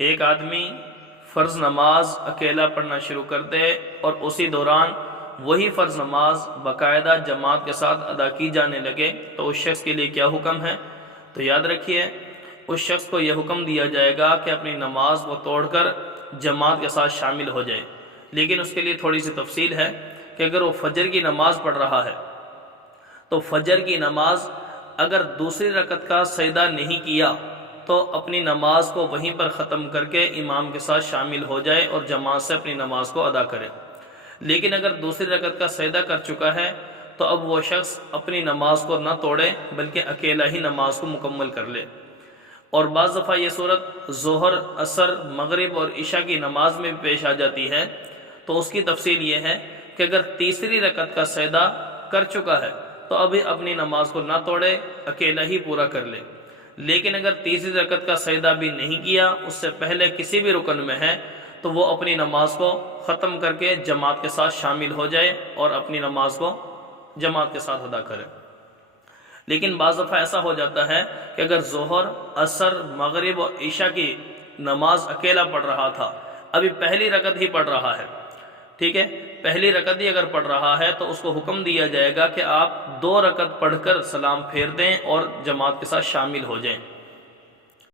ایک آدمی فرض نماز اکیلا پڑھنا شروع کر دے اور اسی دوران وہی فرض نماز باقاعدہ جماعت کے ساتھ ادا کی جانے لگے تو اس شخص کے لیے کیا حکم ہے؟ تو یاد رکھیے، اس شخص کو یہ حکم دیا جائے گا کہ اپنی نماز کو توڑ کر جماعت کے ساتھ شامل ہو جائے، لیکن اس کے لیے تھوڑی سی تفصیل ہے کہ اگر وہ فجر کی نماز پڑھ رہا ہے تو فجر کی نماز اگر دوسری رکعت کا سجدہ نہیں کیا تو اپنی نماز کو وہیں پر ختم کر کے امام کے ساتھ شامل ہو جائے اور جماعت سے اپنی نماز کو ادا کرے۔ لیکن اگر دوسری رکعت کا سجدہ کر چکا ہے تو اب وہ شخص اپنی نماز کو نہ توڑے بلکہ اکیلا ہی نماز کو مکمل کر لے۔ اور بعض دفعہ یہ صورت ظہر، عصر، مغرب اور عشاء کی نماز میں بھی پیش آ جاتی ہے، تو اس کی تفصیل یہ ہے کہ اگر تیسری رکعت کا سجدہ کر چکا ہے تو ابھی اپنی نماز کو نہ توڑے، اکیلا ہی پورا کر لے۔ لیکن اگر تیسری رکعت کا سجدہ بھی نہیں کیا، اس سے پہلے کسی بھی رکن میں ہے، تو وہ اپنی نماز کو ختم کر کے جماعت کے ساتھ شامل ہو جائے اور اپنی نماز کو جماعت کے ساتھ ادا کرے۔ لیکن بعض دفعہ ایسا ہو جاتا ہے کہ اگر ظہر، عصر، مغرب اور عشاء کی نماز اکیلا پڑھ رہا تھا، ابھی پہلی رکعت ہی پڑھ رہا ہے، ٹھیک ہے، پہلی رکعت ہی اگر پڑھ رہا ہے تو اس کو حکم دیا جائے گا کہ آپ 2 رکعت پڑھ کر سلام پھیر دیں اور جماعت کے ساتھ شامل ہو جائیں۔